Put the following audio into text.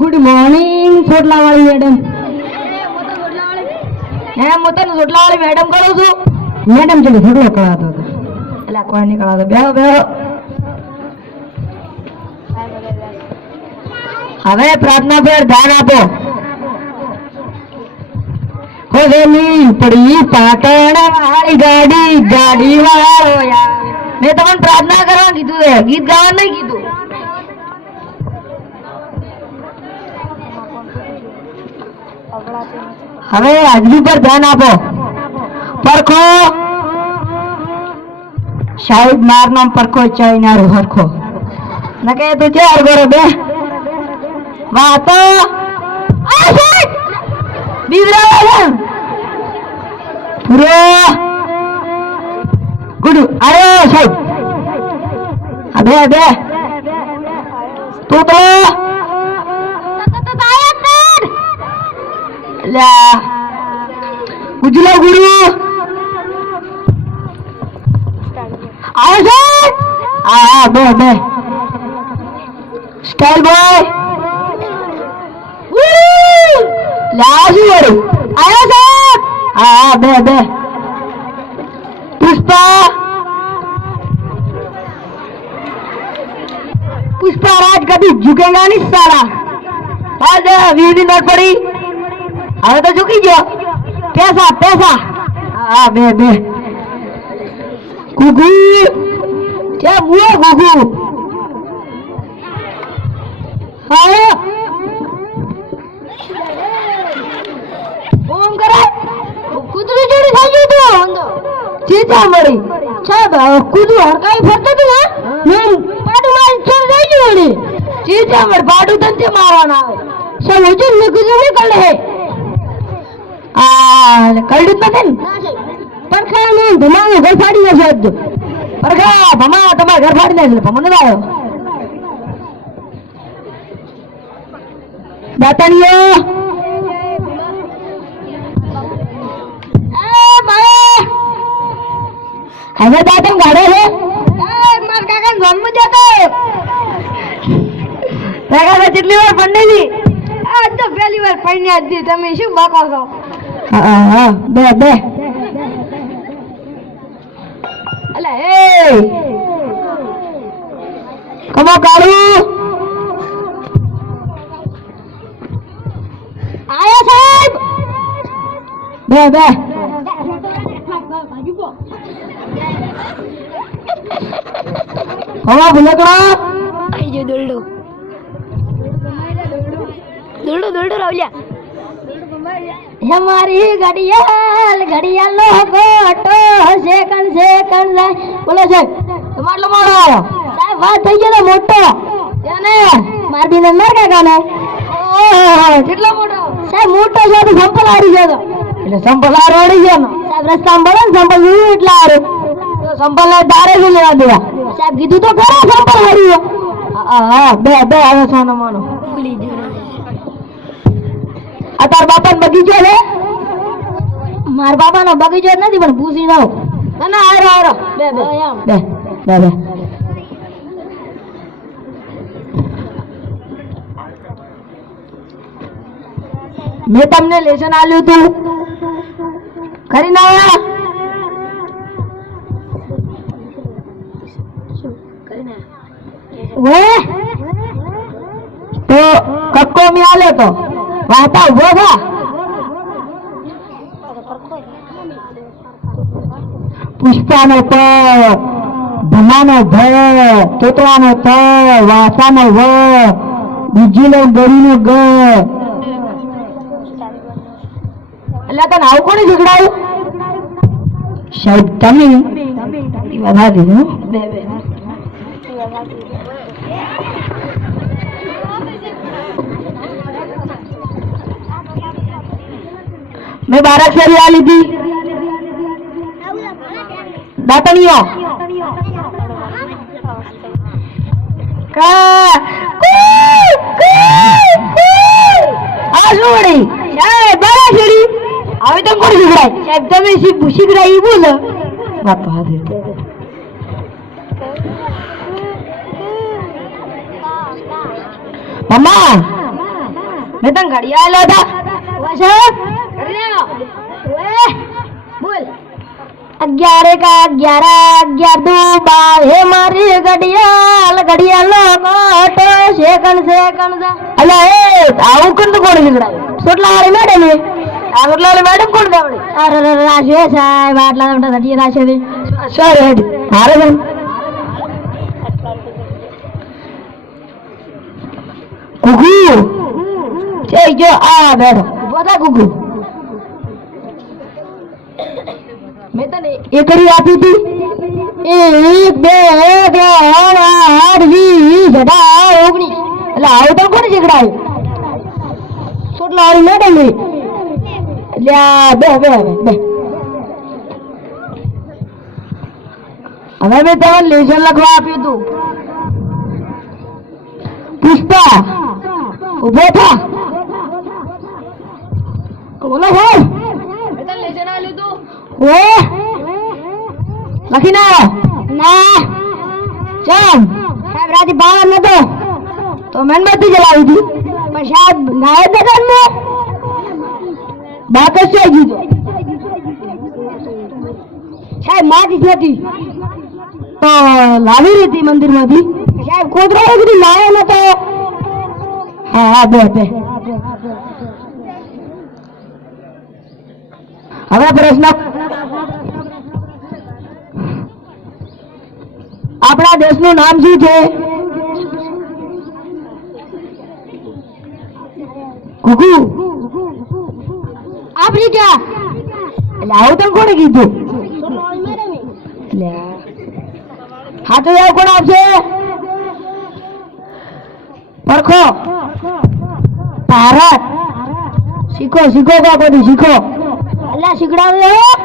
Good morning સોટલાવાળી madam હે હું તને સોટલાવાળી મેડમ કરું છું. મેડમ ચલો થોડો કરાતો હતો. એટલે કોણ નહીં કરાતો. બેહો બેહો. હવે પ્રાર્થના પર ધ્યાન આપો. હોવેલી પડી પાટણ વાળી ગાડી ગાડી વાળો યાર. મેં તમને પ્રાર્થના કરવા કીધું છે. ગીત ગાવા નહીં કીધું. હવે હાજરી પર ધ્યાન આપો. પરખો. શાહિદ માર નામ પરખો ચાઈનાર હરખો. નકે તું છે અરગોરો બે? વાતો. બીવરાવા પૂરો. ગુડુ અરે સાહેબ. આ બે બે. તું તો લ્યા ઉજલો ગુરુ આવો સાહેબ હા હા બે બે સ્ટાઇલ બોય લાજુ વળી આયો સાહેબ હા હા બે બે પુષ્પા પુષ્પા રાજ કભી ઝુકેગા નહીં સાલા आज વીસની નોટ પડી હવે તો ઝૂકી ગયો. પૈસા પૈસા. હા બે બે. ગુગુ. કે મુઓ ગુગુ? હા ઓમ કરે. કૂતરું જોડી થઈ ગયું તું ચીતા મળી. સાહેબ કૂતરું હરકાઈ ફરતો તું ને મેં પાડું મારી છોડ થઈ ગયું વળી. ચીતા મળ. પાડું તંતે મારવાના. આવે સાહેબ હજુ ને કૂતરું નીકળે આ જ નથી ને પરખા ને? ધમાવો ઘર ફાડી નાખે આજ તો. પરખા ભમા તમારા ઘર ફાડી નાખે ભમો નથી આવ્યો. મારે. હવે દાતણ ગાડે છે? માર કાકા જન્મ જતો કાકા કેટલી વાર પડેલી તો પહેલી વાર પડ્યા જ તમે શું બાકો છો? હા હા બે બે અલે એ કમો કાળુ આયા સાહેબ બે બે હવા ભૂલકડો આઈ જો દોરડો દોરડો દોરડો રાવલ્યા હમારી ઘડિયાળ ઘડિયાળ નો ગોટો સેકન્ડ સેકન્ડ જાય બોલો છે તમારો મોડો આવ્યો સાહેબ વાત થઈ ગયો મોટો. એને માર દીને માર કાકા ને ઓહો કેટલો મોટો? સાહેબ મોટો છે તો સંપલ આડી ગયો એટલે સંપલ આ રોડી ગયો ને. સાહેબ રસ્તા મળે ને સંપલ જોયું એટલે આરે તો સંપલ ને દારે જ લેવા દેવા? સાહેબ કીધું તો ખરા સંપલ હારી ગયો હા હા બે બે આવે સોનો મોનો ભૂલી આ તાર બાપાનો બગીચો છે? માર બાપાનો બગીચો જ નથી પણ ભૂસી દઉં ના ના આરો આરો બે બે. બે બે બે. મેં તમને લેસન આલ્યું હતું. આવ્યા વે તો કક્કો મી આલે તો. વાતા ઊભો થા પુષ્પાનો પ ભમાનો ભ તોતરાનો ત વાસાનો વ બીજીનો ગરીનો ગ એટલે તને આવું કોને ઝઘડાયું સાહેબ, તમે? બધા દીધું મેં બારક શેરી આ લીધી. દાંતણીઓ હવે તો કોણ શીખડાય સાહેબ, તમે શીખ શીખડાય એ બોલો? મમ્મા, મેં તને ઘડિયાળ હતા. બોલ અગિયાર કા અગિયાર અગિયાર દુ બાર હે મારી ઘડિયાળ ઘડિયાળ નો કાંટો સેકન્ડ સેકન્ડ અલા એ આવું કોણ કોણ નીકળાય સોટલા વાળી મેડમ એ આ સોટલા વાળી મેડમ કોણ દાવડે અરે અરે રાશે સાહેબ આટલા મોટા ઘડિયા રાશે દે સર હેડ હારે બેન કુકુ છે જો, આ બેઠો. બધા કુકુ. મેં તને એકડી આપી હતી? એક બે ત્રણ આઠ વીસ અઢાર ઓગણીસ. એટલે આવું તો કોને શીખડાયું સોટલા વાળી મેડમ એ એટલે બે બે બે બે. હવે મેં તમને લેસન લખવા આપ્યું હતું. પુષ્પા ઊભો થા. બોલો સાહેબ ઓ લખી ના ના ચમ સાહેબ રાતે બાવન નતો તો મેનબત્તી જલાવી હતી પણ સાહેબ નાયબ નગર ને બાકસ છે હજી તો સાહેબ માટી જ નથી તો લાવી હતી મંદિરમાંથી સાહેબ કોતરા કીધું લાવ્યો નતો હા હા બે બે હવે પ્રશ્ન આપણા દેશનું નામ શું છે? કુકુ આફ્રિકા એટલે આવું તો કોણે કીધું? એટલે હા, તો જવાબ કોણ આપશે? પરખો. ભારત. શીખો શીખો કાકોથી શીખો. અલ્લા શીખડાવે